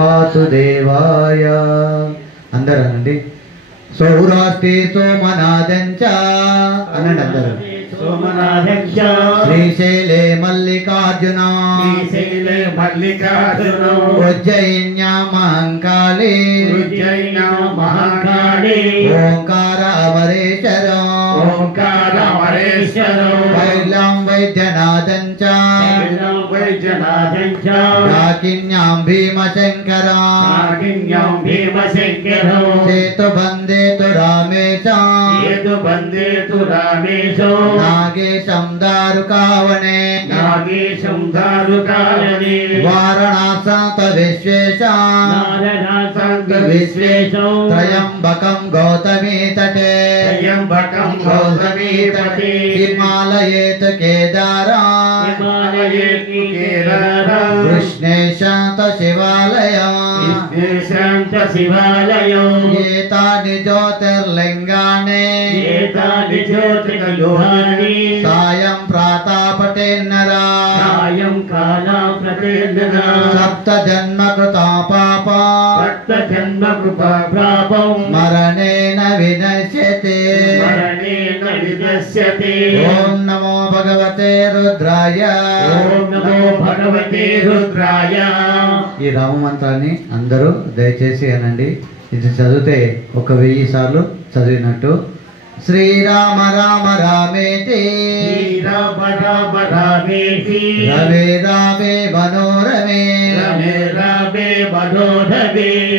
వాసుదేవాయ అందరూ అనండి. సౌరాష్ట్రే సోమనాథంచ అనండి అందరూ. శ్రీశైలే మల్లికార్జున ఉజ్జయిన్యా మహంకాళి ఓంకార అమరేశ్వరం వైలం వైద్యనాథంచ డాకిన్యాం భీమశంకరం సేతుబందేతు రామేశం నాగేశం దారుకావనే వారణాసంత విశ్వేశం త్రయంబకం గౌతమీ తటే హిమాలయేత్ కేదారా కృష్ణేశాంత శివాలయం ఏతాని జ్యోతిర్లింగాని సాయం ప్రాతాపటేన్నరా సప్త జన్మ కృతా పాపం మరణేన వినశ్యతే. ఓం నమో భగవతే రుద్రాయ. ఈ రామ మంత్రాన్ని అందరూ దయచేసి అనండి. ఇది చదివితే 1000 సార్లు చదివినట్టు. శ్రీరామ రామ రామేతి రవే రామే మనోరమే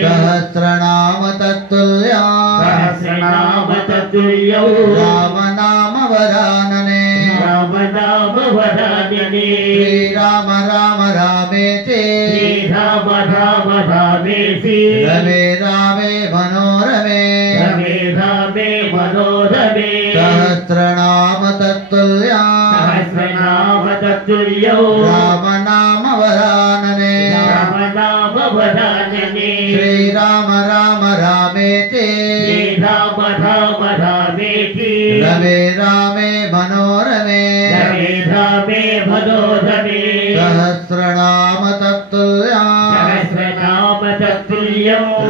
సహస్రనామ తత్తుల్యం రామ నామ వరాననే శ్రీరామ రామ రామేతి రవే రామే మనోరమే సహస్రనామ తత్తుల్యం రామ నామ వరాననే శ్రీరామ రామ రామేతి రవే రామే మనోరమే సహస్రనామ తత్తుల్యం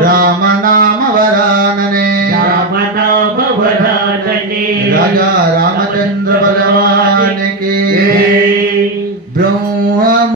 రామ నామ వరాననే